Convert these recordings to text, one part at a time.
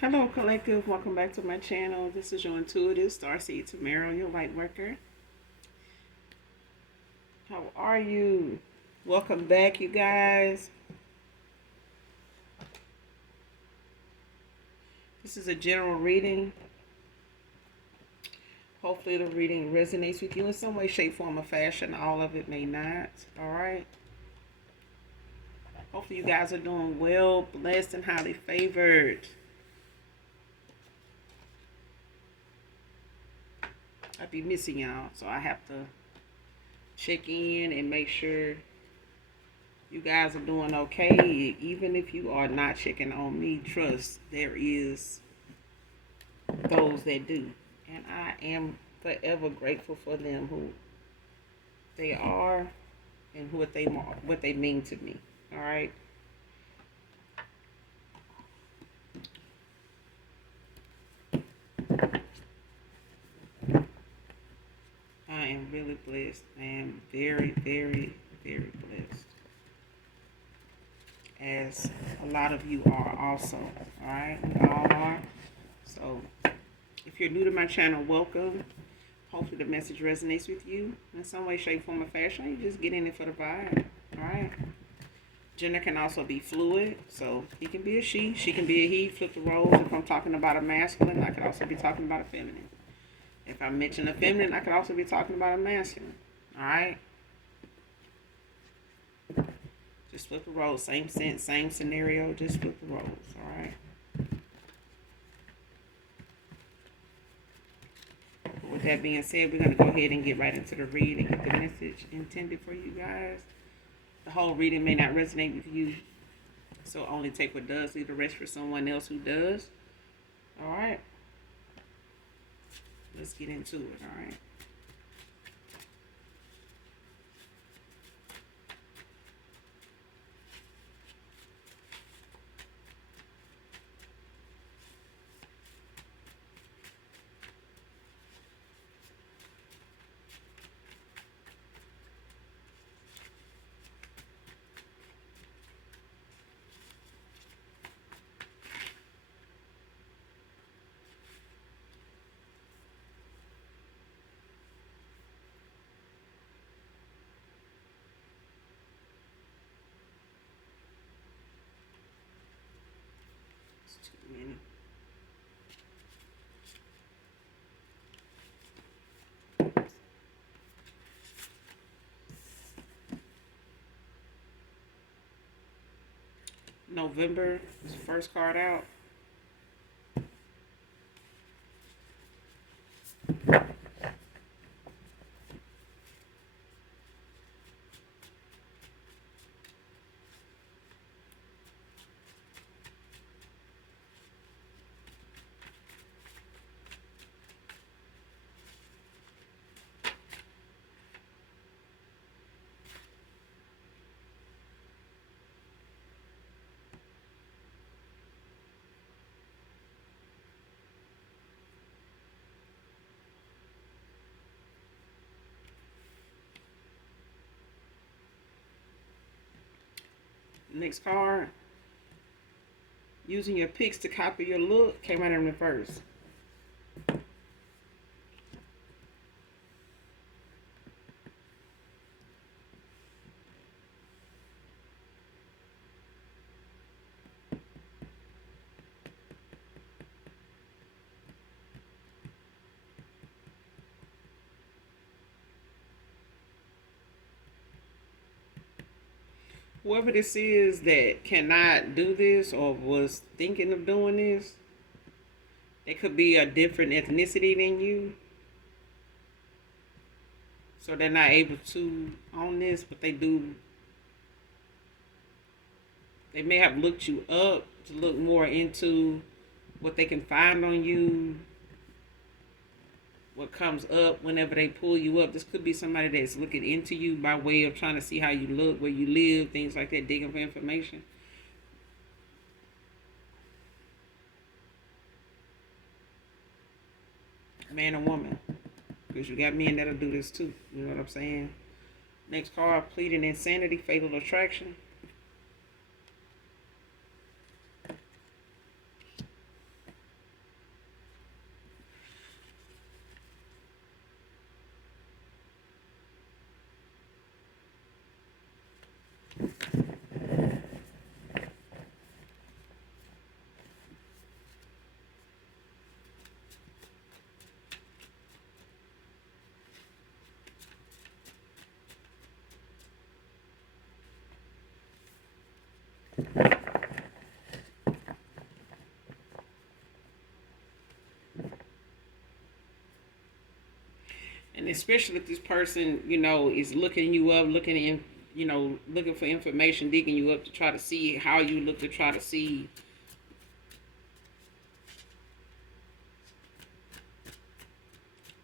Hello, collective. Welcome back to my channel. This is your intuitive starseed Tamara, your light worker. How are you? Welcome back, you guys. This is a general reading. Hopefully, the reading resonates with you in some way, shape, form, or fashion. All of it may not. All right. Hopefully, you guys are doing well, blessed, and highly favored. I'd be missing y'all, so I have to check in and make sure you guys are doing okay. Even if you are not checking on me, trust there is those that do, and I am forever grateful for them, who they are and what they mean to me. All right. I am really blessed. I am very, very, very blessed, as a lot of you are also. All right, we all are. So, if you're new to my channel, welcome. Hopefully, the message resonates with you in some way, shape, form, or fashion. You just get in it for the vibe. All right. Gender can also be fluid, so he can be a she can be a he. Flip the roles. If I'm talking about a masculine, I could also be talking about a feminine. If I mention a feminine, I could also be talking about a masculine. All right. Just flip the roles. Same sense, same scenario. Just flip the roles. All right. With that being said, we're going to go ahead and get right into the reading. Get the message intended for you guys. The whole reading may not resonate with you, so only take what does. Leave the rest for someone else who does. All right. Let's get into it. All right. It's too many. November is the first card out. Next card. Using your picks to copy your look came out in reverse. Whoever this is that cannot do this or was thinking of doing this, it could be a different ethnicity than you. So they're not able to own this, but they do. They may have looked you up to look more into what they can find on you, what comes up whenever they pull you up. This could be somebody that's looking into you by way of trying to see how you look, where you live, things like that, digging for information. Man or woman. Because you got men that'll do this too. You know what I'm saying? Next card, pleading insanity, fatal attraction. And especially if this person, is looking you up, looking in, looking for information, digging you up to try to see how you look, to try to see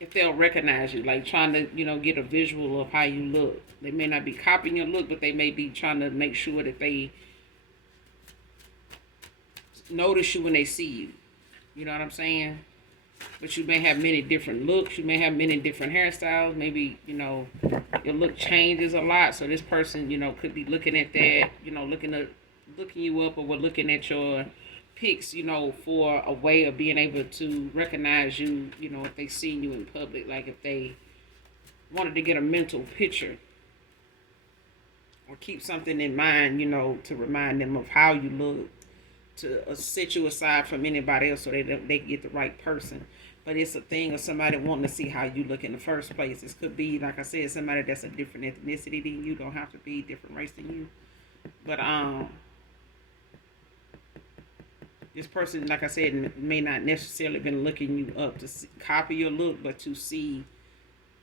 if they'll recognize you, like trying to, get a visual of how you look. They may not be copying your look, but they may be trying to make sure that they notice you when they see you. You know what I'm saying? But you may have many different looks. You may have many different hairstyles. Maybe, your look changes a lot. So this person, could be looking at that, looking you up, or we're looking at your pics, for a way of being able to recognize you, if they seen you in public. Like if they wanted to get a mental picture or keep something in mind, to remind them of how you look, to set you aside from anybody else so they can get the right person. But it's a thing of somebody wanting to see how you look in the first place. This could be, like I said, somebody that's a different ethnicity than you. Don't have to be different race than you. But this person, like I said, may not necessarily been looking you up to copy your look, but to see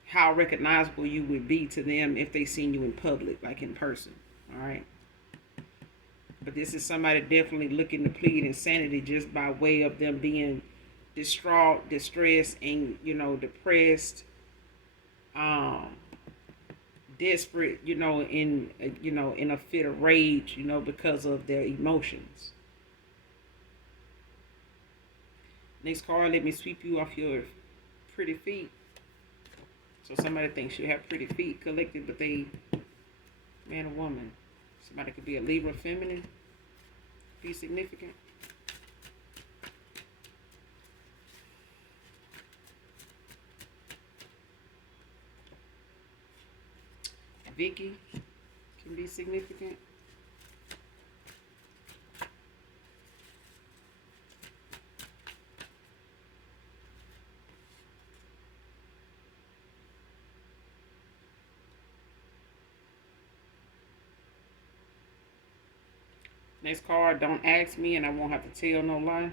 how recognizable you would be to them if they seen you in public, like in person. All right. But this is somebody definitely looking to plead insanity just by way of them being distraught, distressed, and depressed, desperate, in a fit of rage, because of their emotions. Next card, let me sweep you off your pretty feet. So somebody thinks you have pretty feet collected, but they man or woman. Somebody could be a Libra feminine, be significant. Vicky can be significant. Next card, don't ask me and I won't have to tell no lie.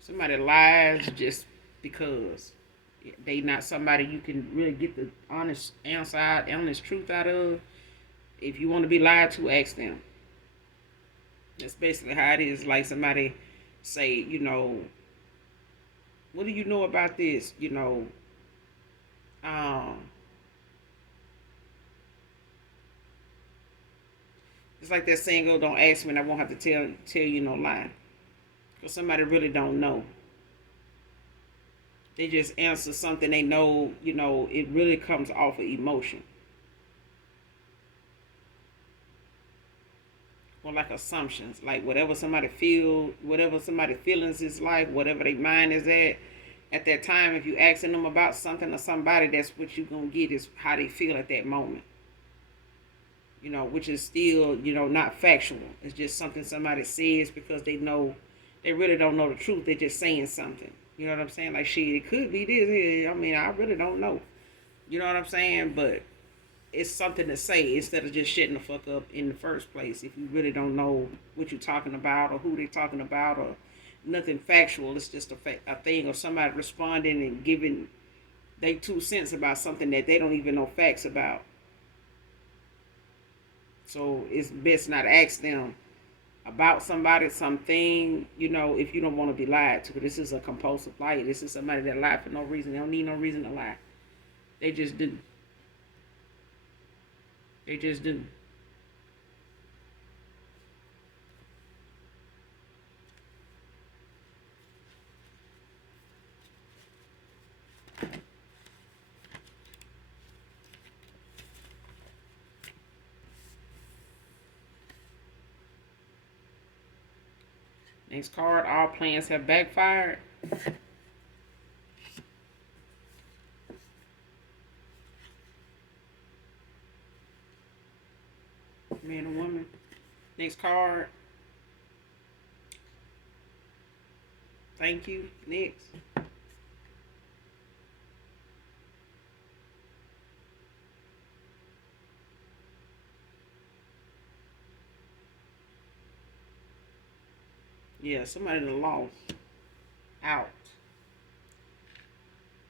Somebody lies just because they not somebody you can really get the honest answer out, honest truth out of. If you want to be lied to, ask them. That's basically how it is. Like somebody say, what do you know about this? It's like that saying, "Go, don't ask me, and I won't have to tell you no lie." Because somebody really don't know. They just answer something they know. It really comes off of emotion, or like assumptions, like whatever somebody feel, whatever somebody feelings is like, whatever their mind is at that time. If you asking them about something or somebody, that's what you gonna get is how they feel at that moment. Which is still, not factual. It's just something somebody says because they know, they really don't know the truth. They're just saying something. You know what I'm saying? Like, shit, it could be this. I mean, I really don't know. You know what I'm saying? But it's something to say instead of just shutting the fuck up in the first place. If you really don't know what you're talking about or who they're talking about or nothing factual, it's just a thing of somebody responding and giving they 2 cents about something that they don't even know facts about. So it's best not ask them about somebody, something, if you don't want to be lied to. This is a compulsive liar. This is somebody that lied for no reason. They don't need no reason to lie. They just do. They just do. Next card, all plans have backfired. Man or woman. Next card. Thank you. Next. Yeah, somebody that lost out.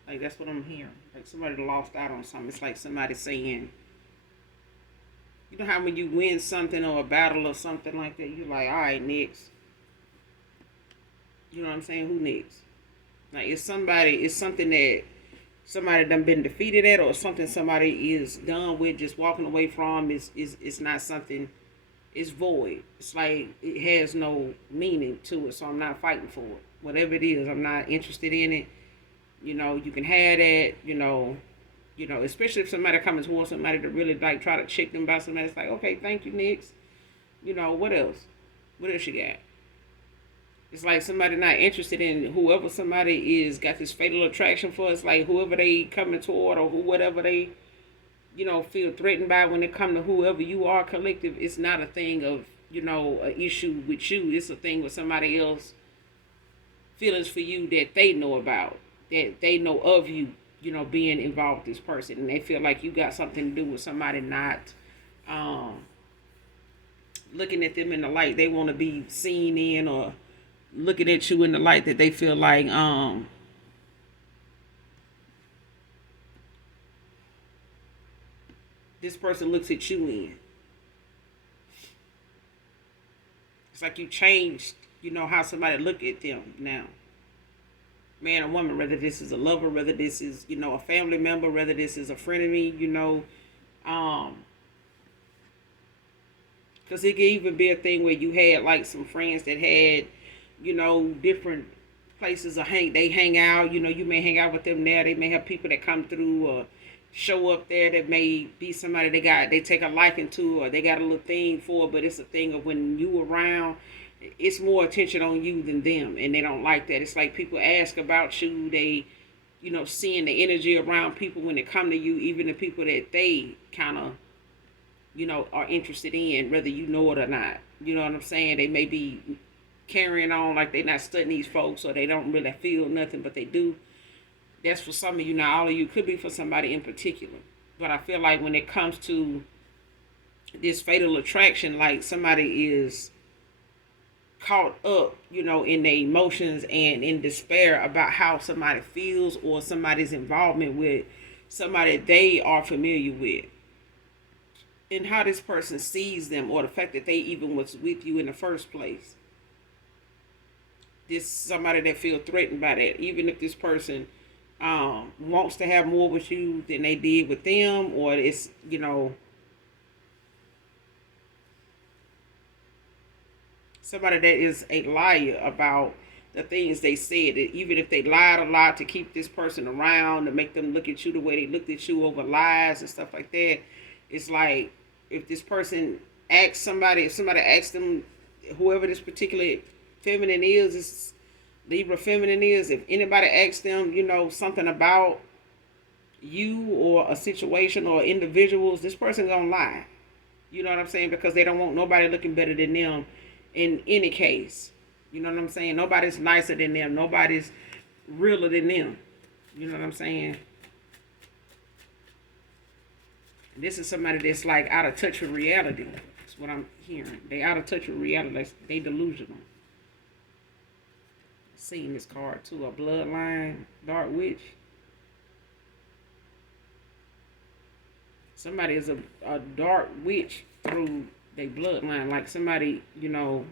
Like that's what I'm hearing. Like somebody that lost out on something. It's like somebody saying, you know how when you win something or a battle or something like that, you're like, all right, next. You know what I'm saying? Who next? Like it's something that somebody done been defeated at, or something somebody is done with, just walking away from. Is not something. It's void. It's like it has no meaning to it, so I'm not fighting for it. Whatever it is, I'm not interested in it. You know, you can have that. Especially if somebody coming towards somebody to really like try to check them about somebody. It's like, okay, thank you, next. What else? What else you got? It's like somebody not interested in whoever somebody is got this fatal attraction for. It's like whoever they coming toward or whatever they, feel threatened by when it come to whoever you are collective. It's not a thing of, an issue with you. It's a thing with somebody else feelings for you that they know about, that they know of you, being involved with this person. And they feel like you got something to do with somebody not looking at them in the light they want to be seen in, or looking at you in the light that they feel like this person looks at you in. It's like you changed, how somebody look at them now. Man or woman, whether this is a lover, whether this is, a family member, whether this is a friend of me, because it could even be a thing where you had like some friends that had, different places they hang out. You may hang out with them there. They may have people that come through or show up there that may be somebody they take a liking to, or they got a little thing for. But it's a thing of when you around, it's more attention on you than them, and they don't like that. It's like people ask about you. They, seeing the energy around people when they come to you, even the people that they kind of, are interested in, whether you know it or not. You know what I'm saying? They may be carrying on like they're not studying these folks, or they don't really feel nothing, but they do. That's for some of you. Not all of you. Could be for somebody in particular. But I feel like when it comes to this fatal attraction, like somebody is caught up, in their emotions and in despair about how somebody feels, or somebody's involvement with somebody they are familiar with, and how this person sees them, or the fact that they even was with you in the first place. This somebody that feel threatened by that, even if this person wants to have more with you than they did with them, or it's, somebody that is a liar about the things they said. That even if they lied a lot to keep this person around, to make them look at you the way they looked at you over lies and stuff like that, it's like if this person if somebody asks them, whoever this particular feminine is Libra feminine is, if anybody asks them, something about you or a situation or individuals, this person gonna lie. You know what I'm saying? Because they don't want nobody looking better than them in any case. You know what I'm saying? Nobody's nicer than them. Nobody's realer than them. You know what I'm saying? This is somebody that's like out of touch with reality. That's what I'm hearing. They out of touch with reality. They delusional. Seeing this card too, a bloodline, dark witch. Somebody is a dark witch through their bloodline. Like somebody, you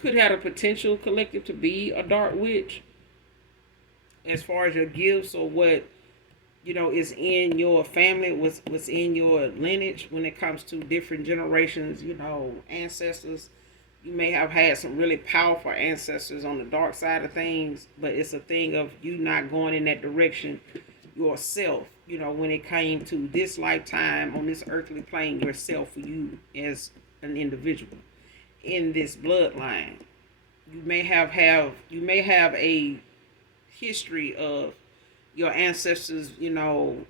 could have a potential collective to be a dark witch as far as your gifts, or what is in your family, what's in your lineage when it comes to different generations, ancestors. You may have had some really powerful ancestors on the dark side of things, but it's a thing of you not going in that direction yourself, when it came to this lifetime on this earthly plane, yourself, for you as an individual in this bloodline. You may have a history of your ancestors, on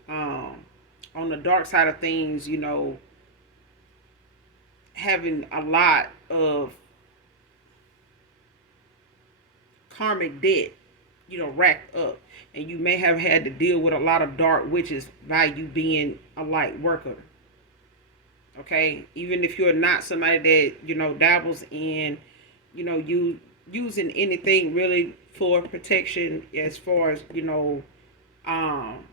the dark side of things, having a lot of karmic debt, racked up. And you may have had to deal with a lot of dark witches by you being a light worker. Okay, even if you're not somebody that dabbles in, you using anything really for protection, as far as um,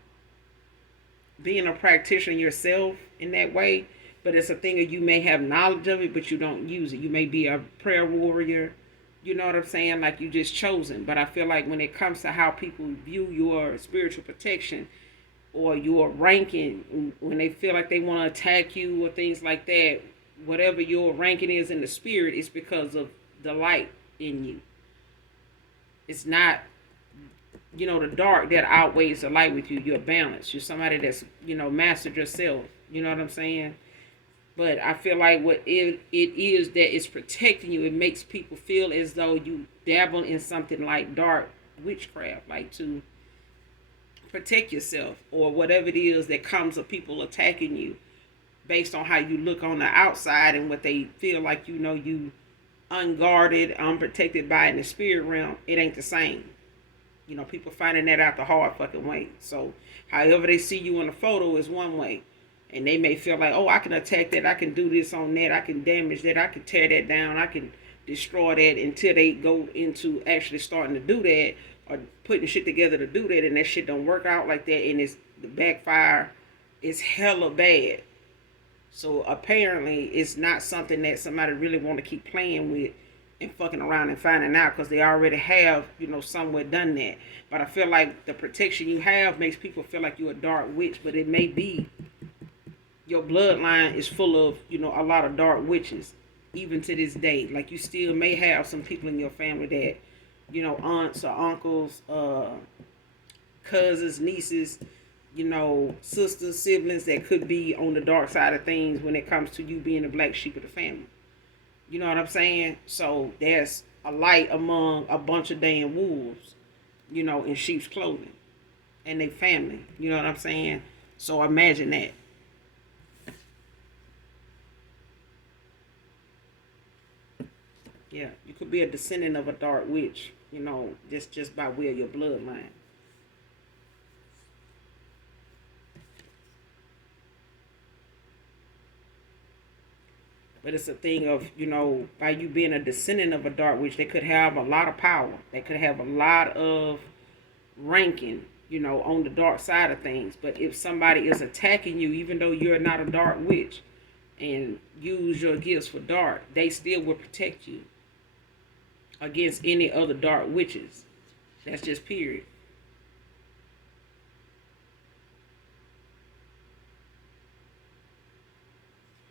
being a practitioner yourself in that way. But it's a thing of, you may have knowledge of it, but you don't use it. You may be a prayer warrior. You know what I'm saying? Like, you just chosen. But I feel like when it comes to how people view your spiritual protection or your ranking, when they feel like they want to attack you or things like that, whatever your ranking is in the spirit, is because of the light in you. It's not, the dark that outweighs the light with you. You're balanced. You're somebody that's, mastered yourself. You know what I'm saying? But I feel like what it is that is protecting you, it makes people feel as though you dabble in something like dark witchcraft, like to protect yourself or whatever it is that comes of people attacking you based on how you look on the outside and what they feel like, you unguarded, unprotected by in the spirit realm. It ain't the same. People finding that out the hard fucking way. So however they see you in the photo is one way. And they may feel like, oh, I can attack that. I can do this on that. I can damage that. I can tear that down. I can destroy that, until they go into actually starting to do that or putting shit together to do that. And that shit don't work out like that. And the backfire is hella bad. So apparently it's not something that somebody really want to keep playing with and fucking around and finding out, because they already have, somewhere done that. But I feel like the protection you have makes people feel like you're a dark witch, but it may be your bloodline is full of, a lot of dark witches, even to this day. Like, you still may have some people in your family that, aunts or uncles, cousins, nieces, sisters, siblings, that could be on the dark side of things when it comes to you being the black sheep of the family. You know what I'm saying? So there's a light among a bunch of damn wolves, in sheep's clothing, and their family. You know what I'm saying? So imagine that. Yeah, you could be a descendant of a dark witch, just by way of your bloodline. But it's a thing of, by you being a descendant of a dark witch, they could have a lot of power. They could have a lot of ranking, on the dark side of things. But if somebody is attacking you, even though you're not a dark witch, and use your gifts for dark, they still will protect you against any other dark witches. That's just period.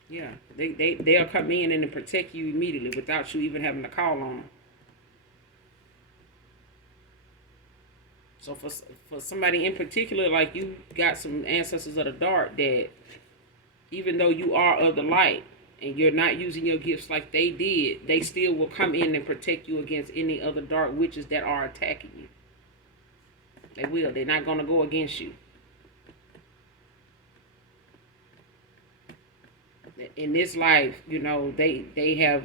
Yeah, they'll come in and protect you immediately without you even having to call on them. So for somebody in particular, like, you got some ancestors of the dark that, even though you are of the light and you're not using your gifts like they did, they still will come in and protect you against any other dark witches that are attacking you. They will. They're not going to go against you. In this life, they have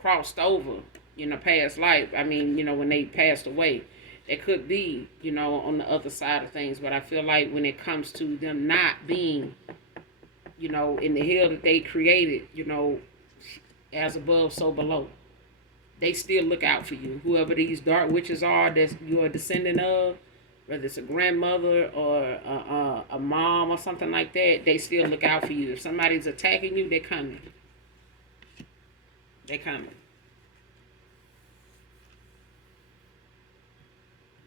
crossed over in a past life. I mean, when they passed away, it could be, on the other side of things. But I feel like when it comes to them not being, in the hell that they created, as above, so below, they still look out for you. Whoever these dark witches are that you're a descendant of, whether it's a grandmother or a mom or something like that, they still look out for you. If somebody's attacking you, they're coming. They coming.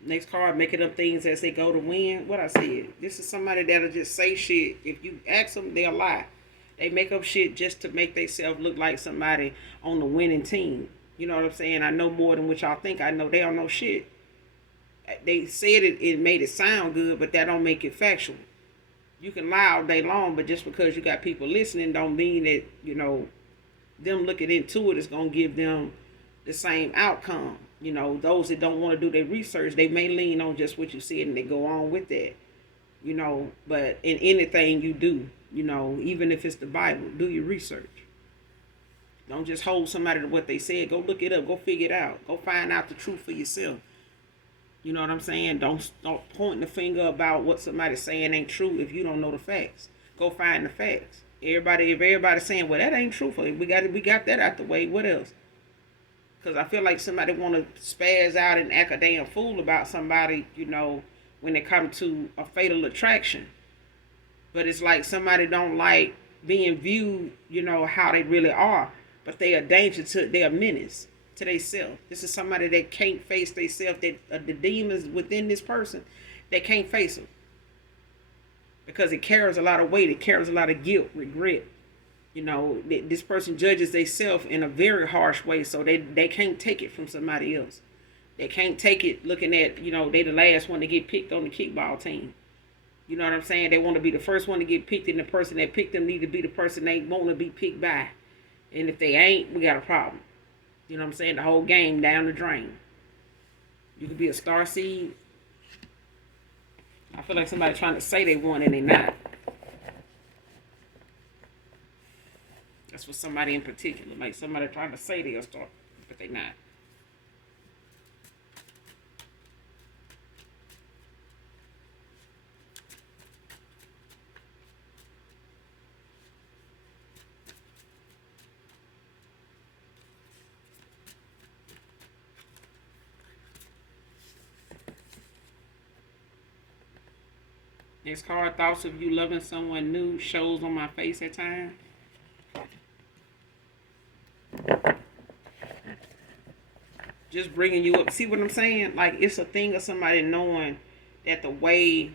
Next card, making up things as they go to win. What I said. This is somebody that'll just say shit. If you ask them, they'll lie. They make up shit just to make themselves look like somebody on the winning team. You know what I'm saying? I know more than what y'all think I know. They don't know shit. They said it made it sound good, but that don't make it factual. You can lie all day long, but just because you got people listening don't mean that, them looking into it is going to give them the same outcome. Those that don't want to do their research, they may lean on just what you said and they go on with that. But in anything you do, even if it's the Bible, do your research. Don't just hold somebody to what they said. Go look it up. Go figure it out. Go find out the truth for yourself. You know what I'm saying? Don't point the finger about what somebody's saying ain't true if you don't know the facts. go find the facts. If everybody's saying, well, that ain't truthful, we got that out the way, what else? Because I feel like somebody want to spaz out and act a damn fool about somebody, when it comes to a fatal attraction. But it's like somebody don't like being viewed, how they really are. But they are danger to, they are menace to themselves. This is somebody that can't face themselves, that the demons within this person, they can't face them. Because it carries a lot of weight, it carries a lot of guilt, regret. This person judges themselves in a very harsh way, so they can't take it from somebody else. They can't take it looking at, they the last one to get picked on the kickball team. You know what I'm saying? They want to be the first one to get picked, and the person that picked them need to be the person they want to be picked by. And if they ain't, we got a problem. You know what I'm saying? The whole game down the drain. You could be a star seed. I feel like somebody trying to say they won and they not. That's for somebody in particular. Like somebody trying to say they're a star, but they not. Next card, thoughts of you loving someone new shows on my face at times. Just bringing you up. See what I'm saying? Like, it's a thing of somebody knowing that the way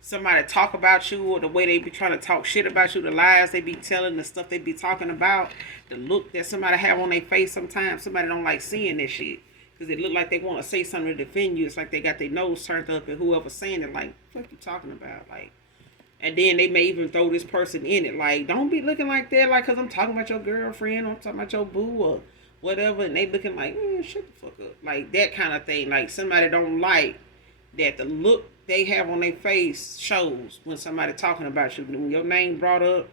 somebody talk about you, or the way they be trying to talk shit about you, the lies they be telling, the stuff they be talking about, the look that somebody have on their face sometimes, somebody don't like seeing that shit. Because it look like they want to say something to defend you. It's like they got their nose turned up, and whoever's saying it, like, what you talking about? Like, and then they may even throw this person in it. Like, don't be looking like that, like, because I'm talking about your girlfriend, or I'm talking about your boo, or whatever. And they looking like, shut the fuck up. Like, that kind of thing. Like, somebody don't like that the look they have on their face shows when somebody talking about you. When your name brought up,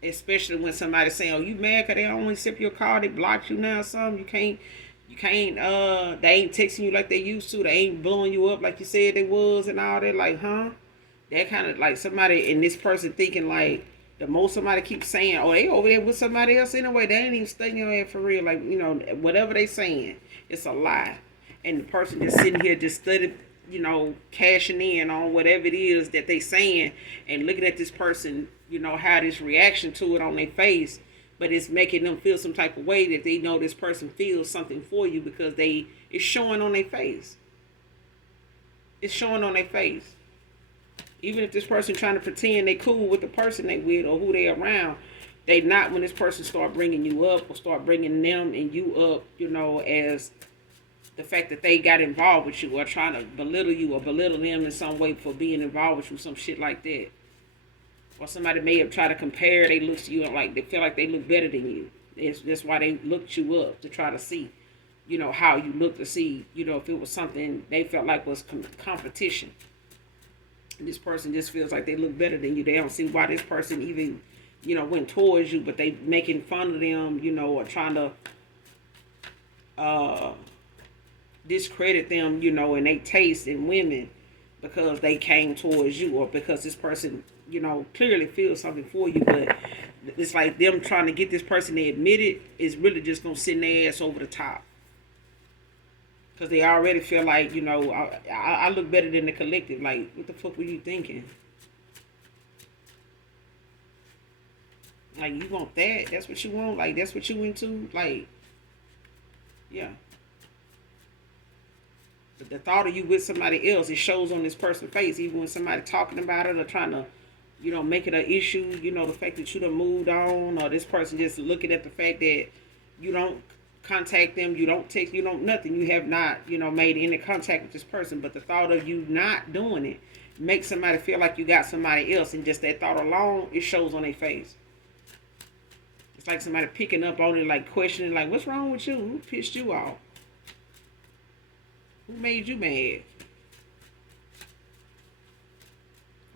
especially when somebody saying, oh, you mad because they only accept your card, they blocked you now or something. You can't, they ain't texting you like they used to. They ain't blowing you up like you said they was and all that. Like, huh? That kind of, like, somebody, and this person thinking, like, the most somebody keeps saying, oh, they over there with somebody else anyway. They ain't even studying your head for real. Like, whatever they saying, it's a lie. And the person just sitting here just studying, cashing in on whatever it is that they saying, and looking at this person, how this reaction to it on their face, but it's making them feel some type of way that they know this person feels something for you because it's showing on their face. It's showing on their face. Even if this person trying to pretend they cool with the person they with or who they around, they not when this person start bringing you up or start bringing them and you up, as the fact that they got involved with you or trying to belittle you or belittle them in some way for being involved with you, some shit like that. Or somebody may have tried to compare they looks to you and like they feel like they look better than you. That's why they looked you up to try to see, how you look, to see, if it was something they felt like was competition. And this person just feels like they look better than you. They don't see why this person even, went towards you, but they making fun of them, or trying to discredit them, in their taste in women because they came towards you or because this person, clearly feels something for you, but it's like them trying to get this person to admit it is really just going to send their ass over the top. Because they already feel like, I look better than the collective. Like, what the fuck were you thinking? Like, you want that? That's what you want? Like, that's what you into? Like, yeah. But the thought of you with somebody else, it shows on this person's face, even when somebody talking about it or trying to, make it an issue, the fact that you done moved on, or this person just looking at the fact that you don't contact them, you don't text, you don't nothing, you have not, made any contact with this person, but the thought of you not doing it makes somebody feel like you got somebody else, and just that thought alone, it shows on their face. It's like somebody picking up on it, like questioning, like, what's wrong with you? Who pissed you off? Who made you mad?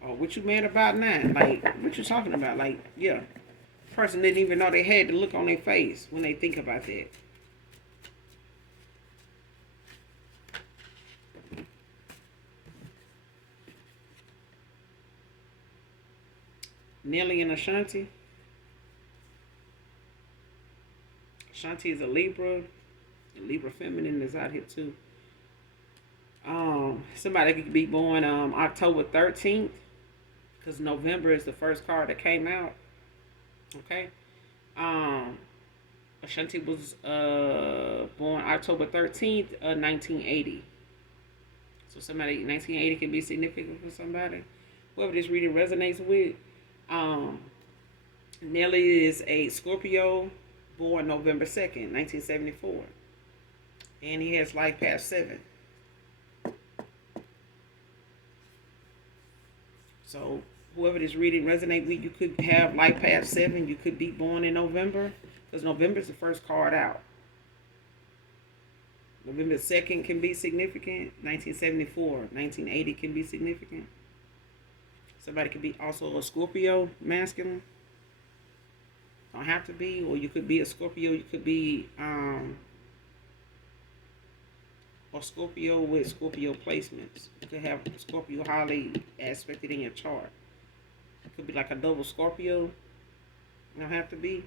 Or what you mad about now? Like, what you talking about? Like, yeah. Person didn't even know they had the look on their face when they think about that. Nelly and Ashanti. Ashanti is a Libra. Libra feminine is out here too. Somebody could be born October 13th, because November is the first card that came out. Okay. Um, Ashanti was born October 13th, 1980. So somebody 1980 can be significant for somebody. Whoever this reading resonates with. Um, Nelly is a Scorpio, born November 2nd, 1974. And he has life past 7. So whoever this reading resonate with, you could have life past 7. You could be born in November, because November is the first card out. November 2nd can be significant. 1974, 1980 can be significant. Somebody could be also a Scorpio masculine. Don't have to be, or you could be a Scorpio. You could be a Scorpio with Scorpio placements. You could have Scorpio highly aspected in your chart. It could be like a double Scorpio. You don't have to be.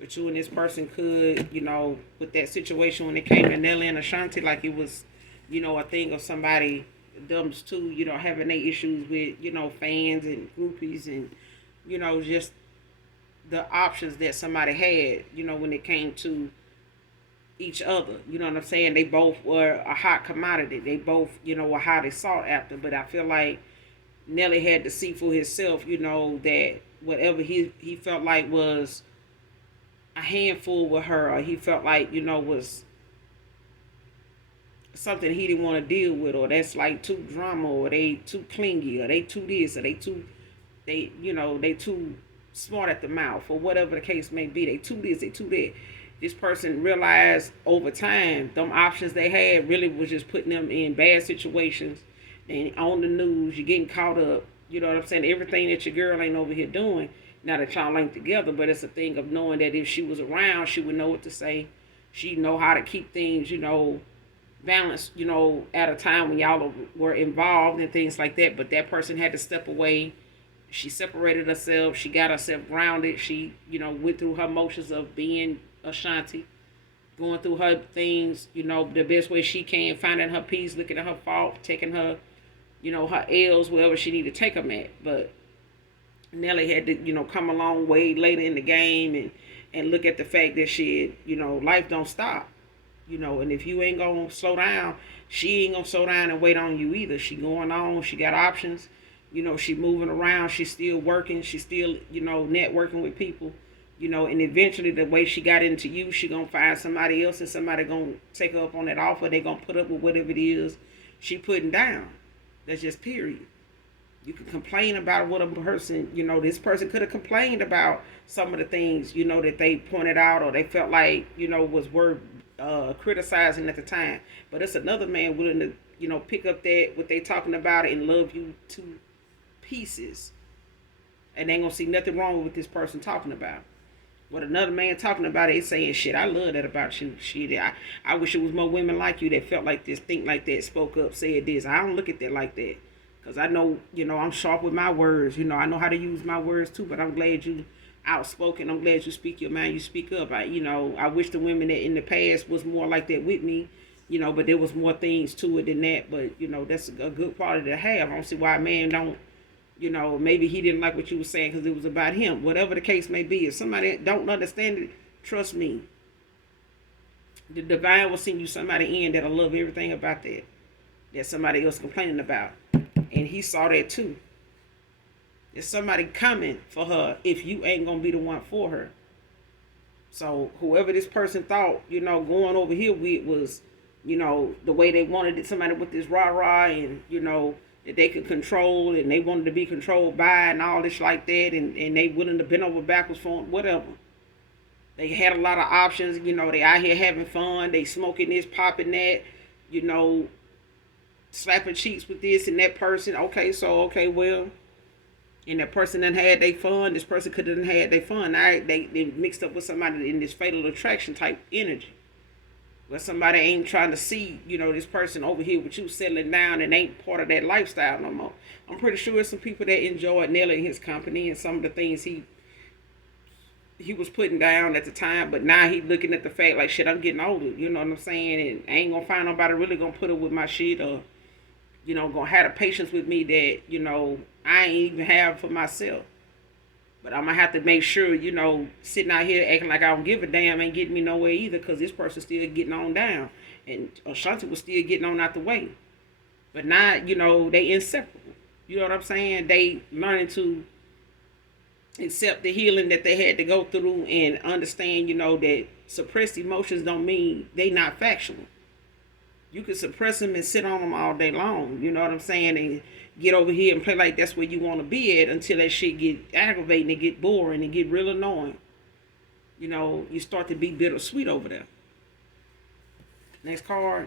But you and this person could, with that situation when it came to Nelly and Ashanti, like it was, a thing of somebody, them two, having their issues with, fans and groupies and, just the options that somebody had, when it came to each other. You know what I'm saying? They both were a hot commodity. They both, were highly sought after. But I feel like Nelly had to see for himself, that whatever he felt like was a handful with her, or he felt like, was something he didn't want to deal with, or that's like too drama, or they too clingy, or they too this, or they too smart at the mouth, or whatever the case may be. They too this, they too that. This person realized over time them options they had really was just putting them in bad situations. And on the news, you're getting caught up. You know what I'm saying? Everything that your girl ain't over here doing, now that y'all ain't together, but it's a thing of knowing that if she was around, she would know what to say. She'd know how to keep things, balanced, at a time when y'all were involved and things like that. But that person had to step away. She separated herself. She got herself grounded. She, went through her motions of being Ashanti, going through her things, the best way she can, finding her peace, looking at her fault, taking her, her L's wherever she needed to take them at. But Nelly had to, come a long way later in the game and look at the fact that life don't stop. And if you ain't gonna slow down, she ain't gonna slow down and wait on you either. She going on, she got options, she moving around, she's still working, she's still, networking with people, and eventually the way she got into you, she gonna find somebody else and somebody gonna take her up on that offer. They gonna put up with whatever it is she putting down. That's just period. You can complain about what a person, this person could have complained about some of the things, that they pointed out or they felt like, was worth criticizing at the time. But it's another man willing to, pick up that, what they talking about and love you to pieces. And they ain't gonna see nothing wrong with this person talking about. What another man talking about is saying, shit, I love that about you. Shit, I wish it was more women like you that felt like this, think like that, spoke up, said this. I don't look at that like that. Because I know, I'm sharp with my words. I know how to use my words too. But I'm glad you outspoken. I'm glad you speak your mind. You speak up. I wish the women that in the past was more like that with me. But there was more things to it than that. But, that's a good quality to have. I don't see why a man don't, maybe he didn't like what you were saying because it was about him. Whatever the case may be. If somebody don't understand it, trust me. The divine will send you somebody in that'll love everything about that somebody else complaining about. And he saw that too. There's somebody coming for her if you ain't going to be the one for her. So whoever this person thought, going over here with was, the way they wanted it, somebody with this rah-rah and, that they could control and they wanted to be controlled by and all this like that. And they willing to bend over backwards for whatever. They had a lot of options. They out here having fun. They smoking this, popping that, slapping cheeks with this and that person. Okay, well, and that person done had their fun. This person could have had their fun. They mixed up with somebody in this fatal attraction type energy. Where somebody ain't trying to see, this person over here with you settling down and ain't part of that lifestyle no more. I'm pretty sure some people that enjoyed Nelly and his company and some of the things he was putting down at the time, but now he looking at the fact like, shit, I'm getting older, you know what I'm saying? And I ain't gonna find nobody really gonna put up with my shit, or, gonna have the patience with me that, I ain't even have for myself. But I'm gonna have to make sure, sitting out here acting like I don't give a damn ain't getting me nowhere either, because this person's still getting on down. And Ashanti was still getting on out the way. But now, they inseparable. You know what I'm saying? They learning to accept the healing that they had to go through and understand, that suppressed emotions don't mean they not factual. You can suppress them and sit on them all day long, you know what I'm saying, and get over here and play like that's where you want to be at until that shit get aggravating and get boring and get real annoying. You start to be bittersweet over there. Next card.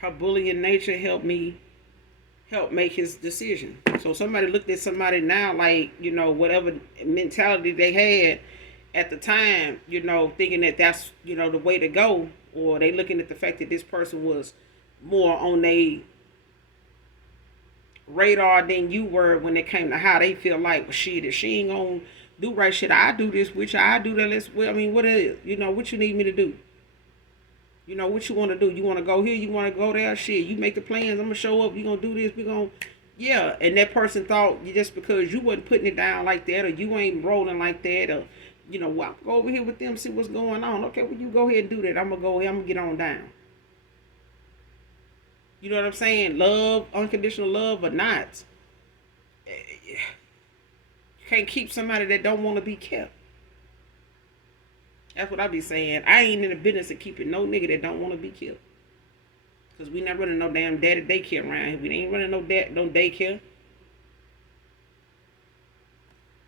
Her bullying nature help make his decision. So somebody looked at somebody now like, whatever mentality they had at the time, thinking that that's, the way to go, or they looking at the fact that this person was more on their radar than you were when it came to how they feel like, well, shit, if she ain't gonna do right shit, I do this with you, I do that. What is it? What you need me to do? What you want to do? You want to go here? You want to go there? Shit, you make the plans. I'm going to show up. You going to do this. We going to... Yeah. And that person thought just because you wasn't putting it down like that, or you ain't rolling like that, or, well, I'll go over here with them, see what's going on. Okay, well, you go ahead and do that. I'm going to go here. I'm going to get on down. You know what I'm saying? Love, unconditional love or not. You can't keep somebody that don't want to be kept. That's what I be saying. I ain't in the business of keeping no nigga that don't want to be killed. Because we not running no damn daddy daycare around here. We ain't running no daycare.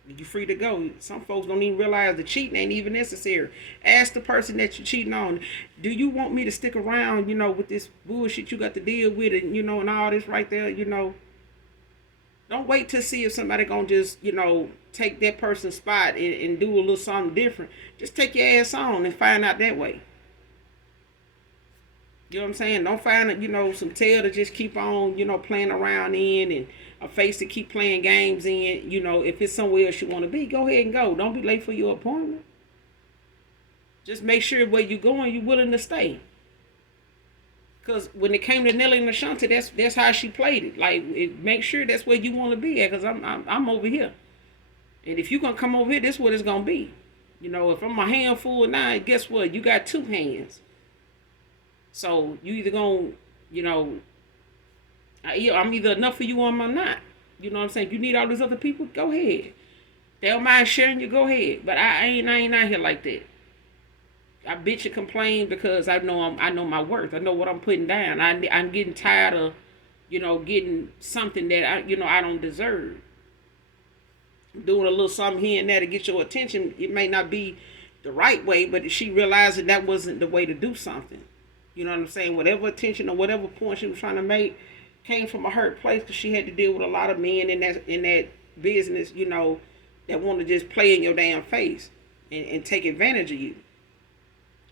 You free to go. Some folks don't even realize the cheating ain't even necessary. Ask the person that you're cheating on, do you want me to stick around, with this bullshit you got to deal with, and, and all this right there, Don't wait to see if somebody gonna just, take that person's spot and do a little something different. Just take your ass on and find out that way. You know what I'm saying? Don't find, some tail to just keep on, playing around in, and a face to keep playing games in. If it's somewhere else you want to be, go ahead and go. Don't be late for your appointment. Just make sure where you're going, you're willing to stay. Because when it came to Nelly and Ashanti, that's how she played it. Like, make sure that's where you want to be at, because I'm over here. And if you're going to come over here, this is what it's going to be. If I'm a handful now, guess what? You got two hands. So you either going to, I'm either enough for you or I'm not. You know what I'm saying? If you need all these other people, go ahead. They don't mind sharing you, go ahead. But I ain't out here like that. I bitch and complain because I know my worth. I know what I'm putting down. I'm getting tired of, getting something that I don't deserve. Doing a little something here and there to get your attention. It may not be the right way, but she realized that wasn't the way to do something. You know what I'm saying? Whatever attention or whatever point she was trying to make came from a hurt place, because she had to deal with a lot of men in that business, that want to just play in your damn face and take advantage of you.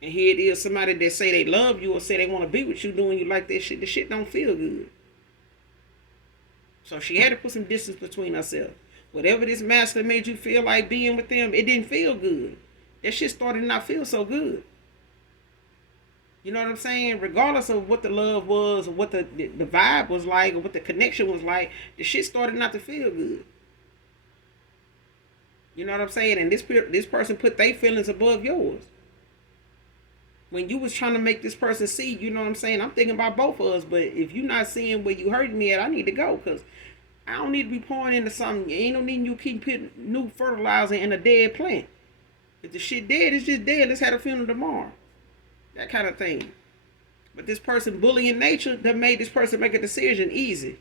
And here it is, somebody that say they love you or say they want to be with you doing you like that shit. The shit don't feel good. So she had to put some distance between herself. Whatever this master made you feel like being with them, it didn't feel good. That shit started to not feel so good. You know what I'm saying? Regardless of what the love was, or what the vibe was like, or what the connection was like, the shit started not to feel good. You know what I'm saying? And this person put their feelings above yours. When you was trying to make this person see, you know what I'm saying? I'm thinking about both of us, but if you're not seeing where you hurting me at, I need to go, because I don't need to be pouring into something. Ain't no need you keep putting new fertilizer in a dead plant. If the shit dead, it's just dead. Let's have a funeral tomorrow. That kind of thing. But this person bullying nature that made this person make a decision easy.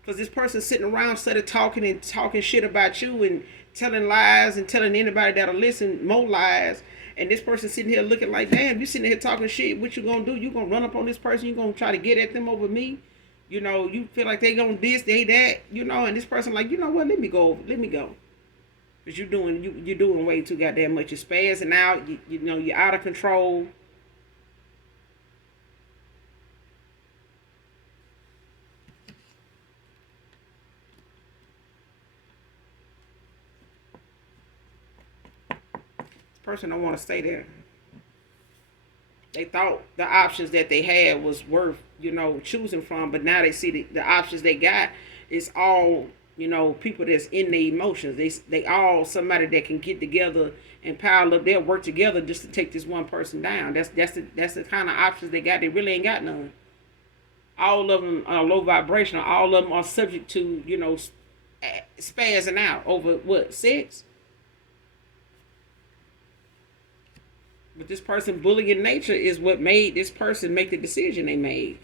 Because this person sitting around instead of talking shit about you and telling lies and telling anybody that'll listen more lies. And this person sitting here looking like, damn, you sitting here talking shit. What you gonna do? You gonna run up on this person? You gonna try to get at them over me? You feel like they gonna this, they that, and this person like, you know what? Let me go. Because you're doing way too goddamn much. You're spazzing out. You're out of control. person don't want to stay there. They thought the options that they had was worth, choosing from, but now they see the options they got is all, people that's in their emotions. They all somebody that can get together and pile up. They'll work together just to take this one person down. That's the kind of options they got. They really ain't got none. All of them are low vibrational. All of them are subject to, spazzing out over what, sex? But this person bullying nature is what made this person make the decision they made.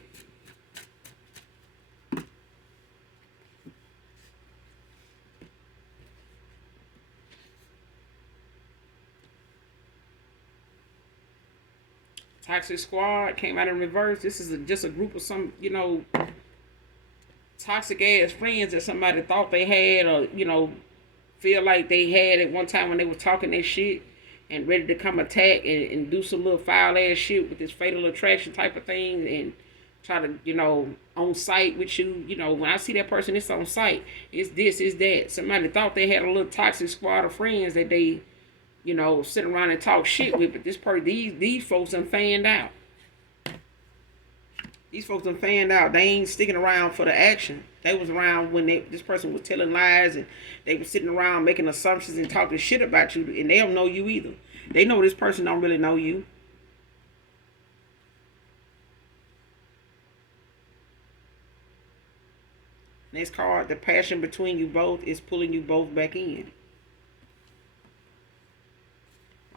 Toxic Squad came out in reverse. This is just a group of some, toxic ass friends that somebody thought they had, or, feel like they had at one time when they were talking their shit and ready to come attack and do some little foul ass shit with this fatal attraction type of thing and try to, on site with you. When I see that person, it's on site. It's this, it's that. Somebody thought they had a little toxic squad of friends that they, sit around and talk shit with, but these folks done fanned out. These folks done fanned out. They ain't sticking around for the action. They was around when this person was telling lies, and they were sitting around making assumptions and talking shit about you, and they don't know you either. They know this person don't really know you. Next card, the passion between you both is pulling you both back in.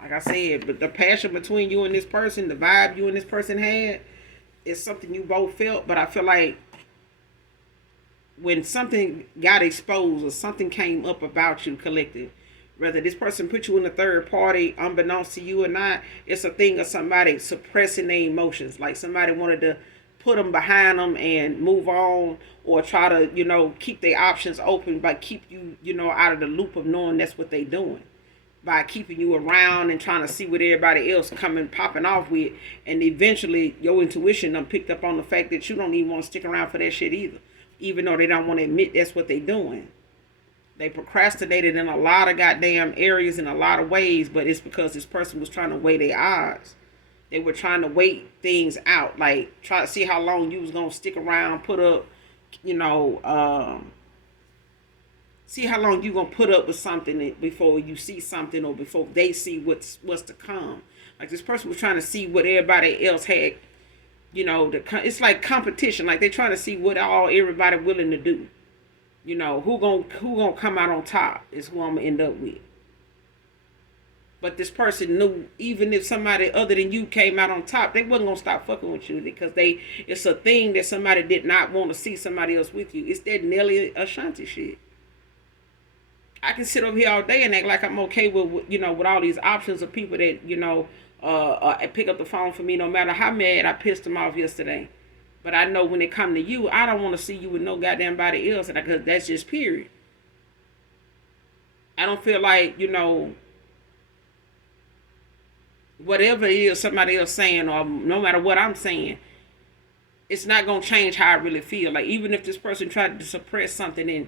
Like I said, but the passion between you and this person, the vibe you and this person had, is something you both felt. But I feel like when something got exposed or something came up about you collective, whether this person put you in a third party unbeknownst to you or not, it's a thing of somebody suppressing their emotions. Like somebody wanted to put them behind them and move on, or try to, keep their options open by keep you, out of the loop of knowing that's what they doing. By keeping you around and trying to see what everybody else coming popping off with, and eventually your intuition done picked up on the fact that you don't even want to stick around for that shit either, even though they don't want to admit that's what they doing. They procrastinated in a lot of goddamn areas in a lot of ways, but it's because this person was trying to weigh their odds. They were trying to wait things out, like try to see how long you was gonna stick around, put up, see how long you gonna put up with something before you see something, or before they see what's to come. Like this person was trying to see what everybody else had, it's like competition. Like they're trying to see what all everybody willing to do. Who gonna come out on top is who I'm gonna end up with. But this person knew even if somebody other than you came out on top, they wasn't gonna stop fucking with you, because it's a thing that somebody did not want to see somebody else with you. It's that Nelly Ashanti shit. I can sit over here all day and act like I'm okay with with all these options of people that pick up the phone for me, no matter how mad I pissed them off yesterday. But I know when it come to you, I don't want to see you with no goddamn body else, because that's just period. I don't feel like whatever it is somebody else saying, or no matter what I'm saying, it's not gonna change how I really feel. Like even if this person tried to suppress something and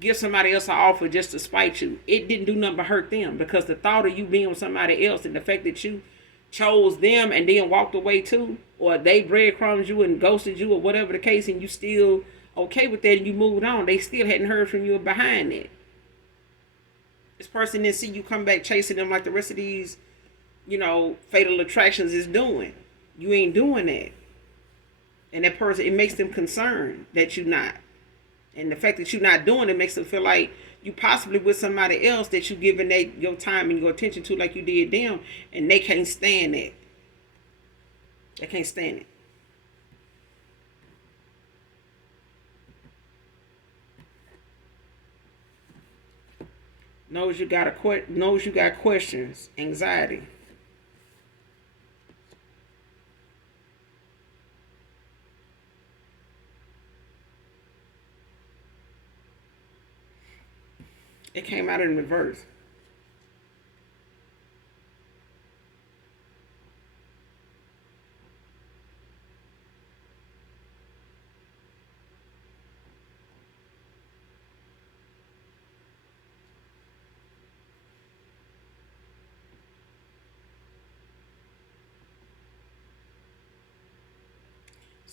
give somebody else an offer just to spite you, it didn't do nothing but hurt them, because the thought of you being with somebody else and the fact that you chose them and then walked away too, or they breadcrumbs you and ghosted you, or whatever the case, and you still okay with that and you moved on, they still hadn't heard from you behind it. This person didn't see you come back chasing them like the rest of these fatal attractions is doing. You ain't doing that. And that person, it makes them concerned that you're not. And the fact that you're not doing it makes them feel like you possibly with somebody else that you giving your time and your attention to like you did them, and they can't stand it. They can't stand it. Knows you got questions, anxiety. It came out in reverse.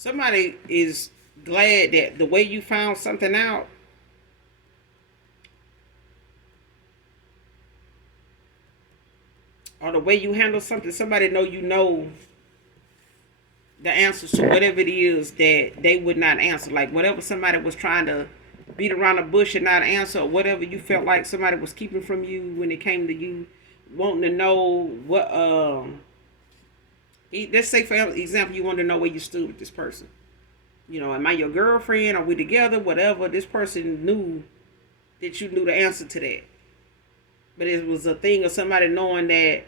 Somebody is glad that the way you found something out, or the way you handle something, somebody know the answers to whatever it is that they would not answer. Like whatever somebody was trying to beat around the bush and not answer, or whatever you felt like somebody was keeping from you when it came to you wanting to know what let's say for example you want to know where you stood with this person. Am I your girlfriend? Are we together? Whatever. This person knew that you knew the answer to that. But it was a thing of somebody knowing that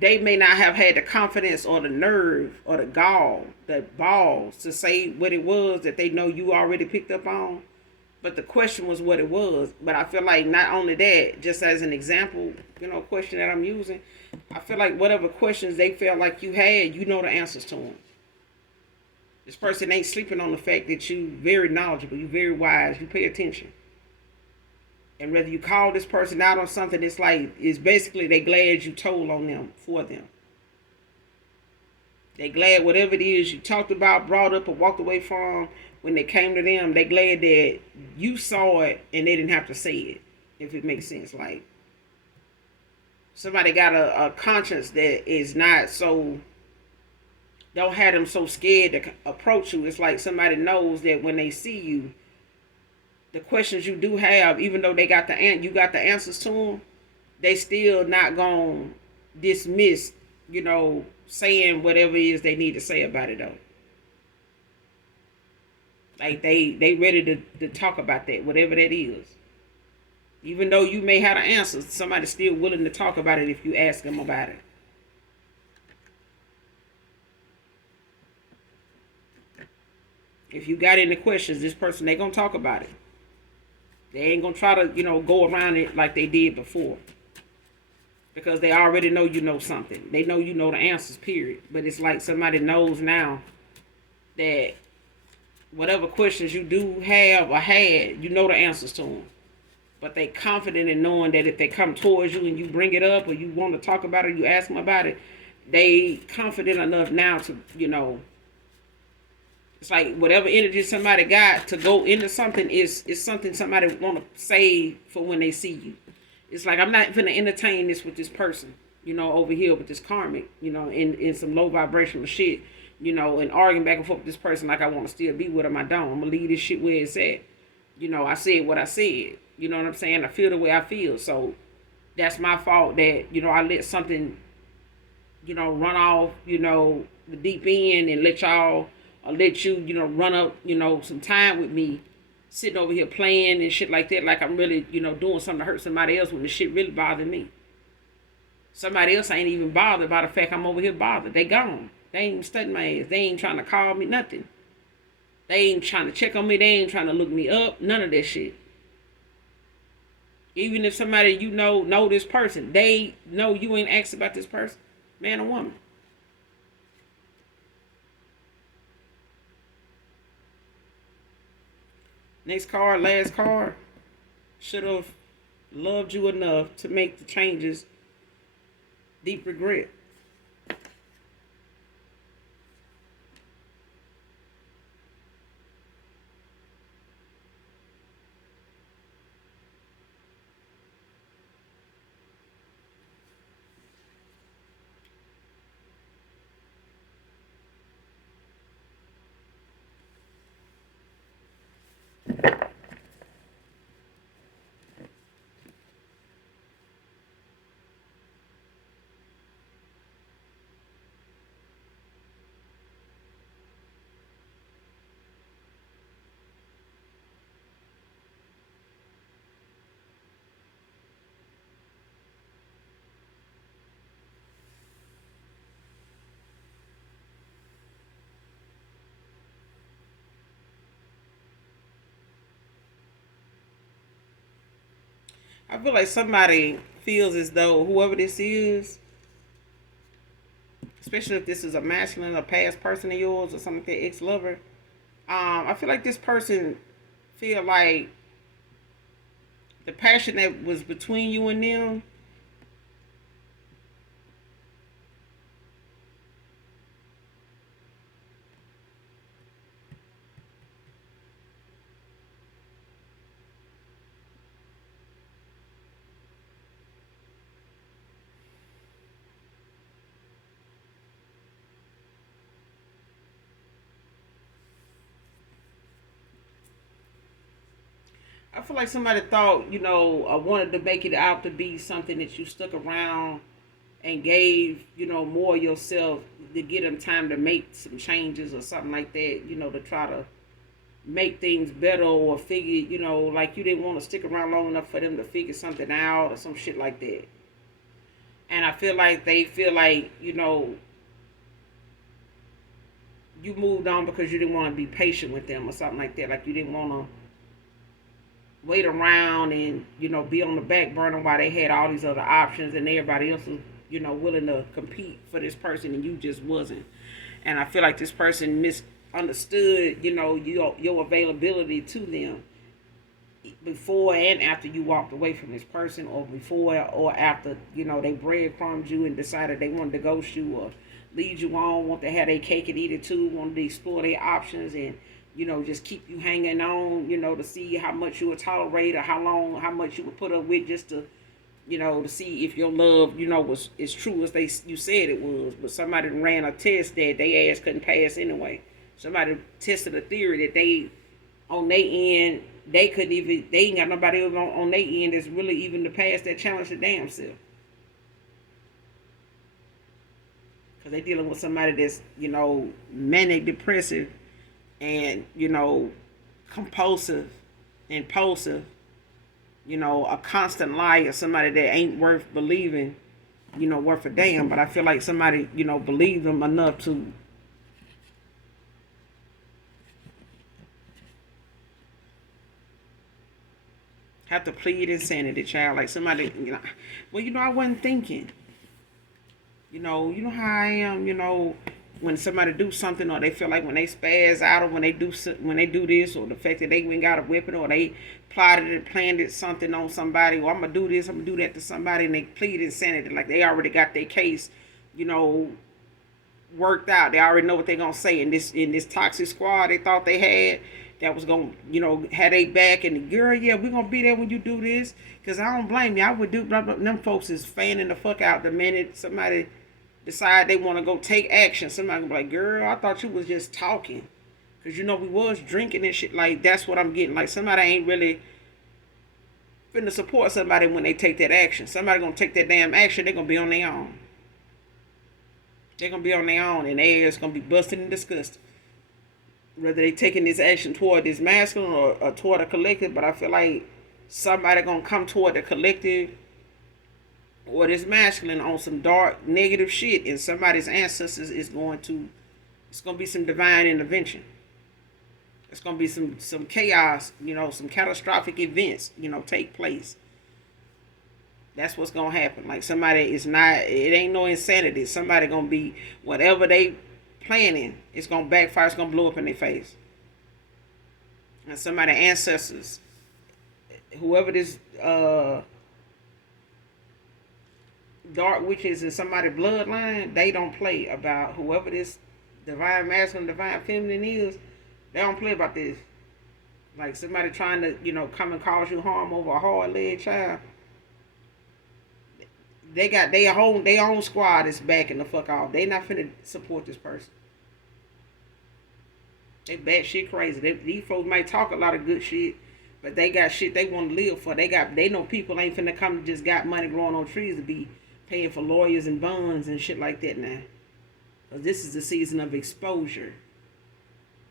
they may not have had the confidence or the nerve or the gall, the balls to say what it was that they know you already picked up on. But the question was what it was. But I feel like not only that, just as an example, question that I'm using, I feel like whatever questions they felt like you had, you know the answers to them. This person ain't sleeping on the fact that you very knowledgeable, you very wise, you pay attention. And whether you call this person out on something, it's basically they glad you told on them for them. They glad whatever it is you talked about, brought up, or walked away from, when they came to them, they glad that you saw it and they didn't have to say it, if it makes sense. Like somebody got a conscience that is not so, don't have them so scared to approach you. It's like somebody knows that when they see you, the questions you do have, even though you got the answers to them, they still not gonna dismiss, saying whatever it is they need to say about it though. Like they ready to talk about that, whatever that is. Even though you may have the answers, somebody's still willing to talk about it if you ask them about it. If you got any questions, this person, they gonna talk about it. They ain't gonna try to, go around it like they did before. Because they already know you know something. They know you know the answers, period. But it's like somebody knows now that whatever questions you do have or had, you know the answers to them. But they confident in knowing that if they come towards you and you bring it up or you want to talk about it, you ask them about it, they confident enough now to, it's like whatever energy somebody got to go into something is something somebody want to save for when they see you. It's like, I'm not going to entertain this with this person, over here with this karmic, in some low vibrational shit, and arguing back and forth with this person like I want to still be with them. I don't. I'm going to leave this shit where it's at. I said what I said. You know what I'm saying? I feel the way I feel. So that's my fault that, I let something, run off, the deep end and let y'all, or let you, run up, some time with me, sitting over here playing and shit like that, like I'm really, doing something to hurt somebody else when the shit really bothered me. Somebody else ain't even bothered by the fact I'm over here bothered. They gone. They ain't even studying my ass. They ain't trying to call me nothing. They ain't trying to check on me. They ain't trying to look me up. None of that shit. Even if somebody know this person, they know you ain't asked about this person, man or woman. Next card, last card. Should have loved you enough to make the changes. Deep regret. I feel like somebody feels as though whoever this is, especially if this is a masculine or past person of yours or something like that, ex-lover, I feel like this person feel like the passion that was between you and them, I feel like somebody thought, wanted to make it out to be something that you stuck around and gave, more of yourself to get them time to make some changes or something like that, to try to make things better or figure, like you didn't want to stick around long enough for them to figure something out or some shit like that. And I feel like they feel like, you moved on because you didn't want to be patient with them or something like that. Like you didn't want to wait around and, be on the back burner while they had all these other options and everybody else was, willing to compete for this person and you just wasn't. And I feel like this person misunderstood, your availability to them before and after you walked away from this person, or before or after, they breadcrumbed you and decided they wanted to ghost you or lead you on, want to have their cake and eat it too, wanted to explore their options and, just keep you hanging on, to see how much you would tolerate or how much you would put up with just to, to see if your love, was as true as you said it was. But somebody ran a test that they ass couldn't pass anyway. Somebody tested a theory that they, on their end, they ain't got nobody else on their end that's really even to pass that challenge to damn self. Because they dealing with somebody that's, manic depressive and, compulsive, impulsive, a constant liar, somebody that ain't worth believing, worth a damn. But I feel like somebody, believed them enough to have to plead insanity, child. Like somebody, I wasn't thinking. You know how I am, when somebody do something or they feel like when they spaz out or when they do this, or the fact that they went got a weapon or they plotted and planned something on somebody, or I'm going to do this, I'm going to do that to somebody, and they plead insanity. Like they already got their case, worked out. They already know what they're going to say. In this toxic squad they thought they had, that was going to, had they back, and the girl, yeah, we're going to be there when you do this. Because I don't blame you. I would do blah, blah. Them folks is fanning the fuck out the minute somebody decide they want to go take action. Somebody gonna be like, girl, I thought you was just talking. Because, we was drinking and shit. Like, that's what I'm getting. Like, somebody ain't really finna support somebody when they take that action. Somebody gonna take that damn action, they gonna be on their own. They're gonna be on their own, and their ass gonna be busted and disgusted. Whether they taking this action toward this masculine or toward a collective, but I feel like somebody gonna come toward the collective or this masculine on some dark negative shit, and somebody's ancestors is it's gonna be some divine intervention. It's gonna be some chaos, some catastrophic events, take place. That's what's gonna happen. Like somebody is not, it ain't no insanity. Somebody gonna be, whatever they planning, it's gonna backfire, it's gonna blow up in their face. And somebody's ancestors, whoever this dark witches in somebody's bloodline, they don't play about whoever this divine masculine, divine feminine is. They don't play about this. Like somebody trying to, come and cause you harm over a hard leg child. They got their own squad is backing the fuck off. They not finna support this person. They bad shit crazy. These folks might talk a lot of good shit, but they got shit they want to live for. They know people ain't finna come to just got money growing on trees to be paying for lawyers and bonds and shit like that now. Because this is the season of exposure.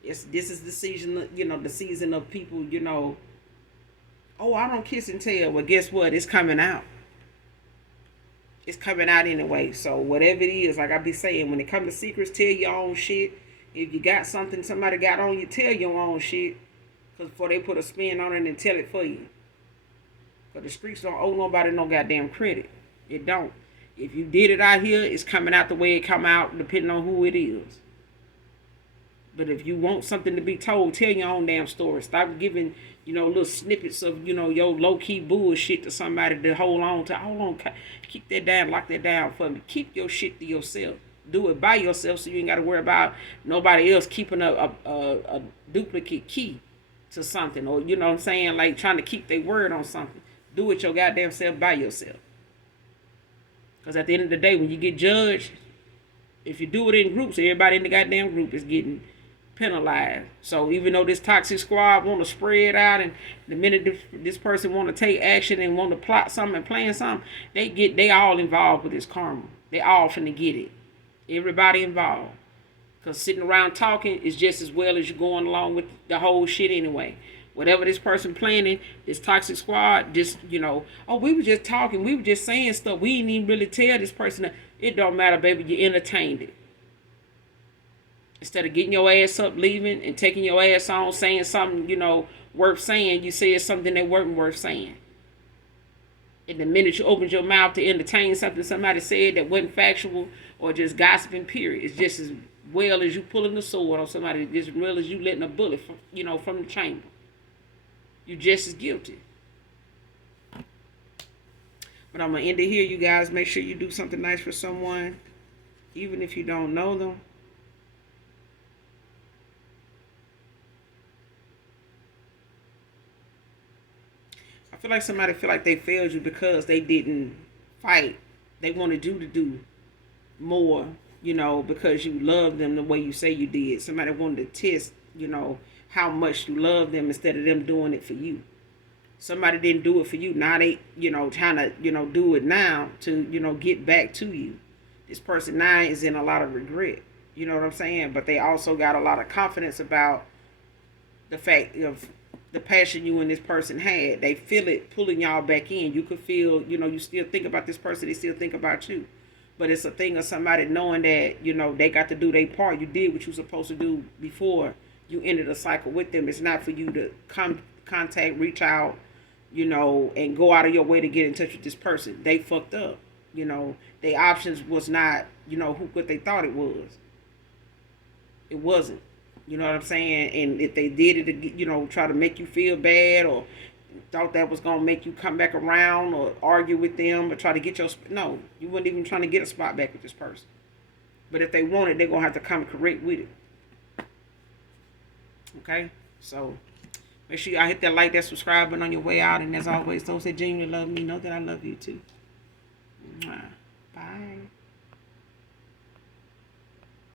This is the season, the season of people, oh, I don't kiss and tell. Well, guess what? It's coming out. It's coming out anyway. So whatever it is, like I be saying, when it comes to secrets, tell your own shit. If you got something somebody got on you, tell your own shit. Because before they put a spin on it and tell it for you. Because the streets don't owe nobody no goddamn credit. It don't. If you did it out here, it's coming out the way it come out, depending on who it is. But if you want something to be told, tell your own damn story. Stop giving, little snippets of, your low-key bullshit to somebody to hold on to. Hold on, keep that down, lock that down for me. Keep your shit to yourself. Do it by yourself so you ain't got to worry about nobody else keeping a duplicate key to something. Or, what I'm saying, like trying to keep their word on something. Do it your goddamn self by yourself. Because at the end of the day, when you get judged, if you do it in groups, everybody in the goddamn group is getting penalized. So even though this toxic squad want to spread out, and the minute this person want to take action and want to plot something and plan something, they all involved with this karma. They all finna get it. Everybody involved. Because sitting around talking is just as well as you going along with the whole shit anyway. Whatever this person planning, this toxic squad, just, oh, we were just talking. We were just saying stuff. We didn't even really tell this person that. It don't matter, baby. You entertained it. Instead of getting your ass up, leaving, and taking your ass on, saying something, worth saying, you said something that wasn't worth saying. And the minute you opened your mouth to entertain something somebody said that wasn't factual or just gossiping, period, it's just as well as you pulling the sword on somebody, just as well as you letting a bullet from the chamber. You just as guilty. But I'm going to end it here, you guys. Make sure you do something nice for someone, even if you don't know them. I feel like somebody feel like they failed you because they didn't fight. They wanted you to do more, because you love them the way you say you did. Somebody wanted to test, how much you love them instead of them doing it for you. Somebody didn't do it for you. Now they, trying to, do it now to, get back to you. This person now is in a lot of regret. You know what I'm saying? But they also got a lot of confidence about the fact of the passion you and this person had. They feel it pulling y'all back in. You could feel, you still think about this person. They still think about you. But it's a thing of somebody knowing that, they got to do their part. You did what you were supposed to do before you ended a cycle with them. It's not for you to contact, reach out, and go out of your way to get in touch with this person. They fucked up. Their options was not, what they thought it was. It wasn't. You know what I'm saying? And if they did it, try to make you feel bad or thought that was going to make you come back around or argue with them or try to get no, you weren't even trying to get a spot back with this person. But if they want it, they're going to have to come correct with it. Okay? So make sure y'all hit that like, that subscribe button on your way out. And as always, those that genuinely love me know that I love you too. Bye.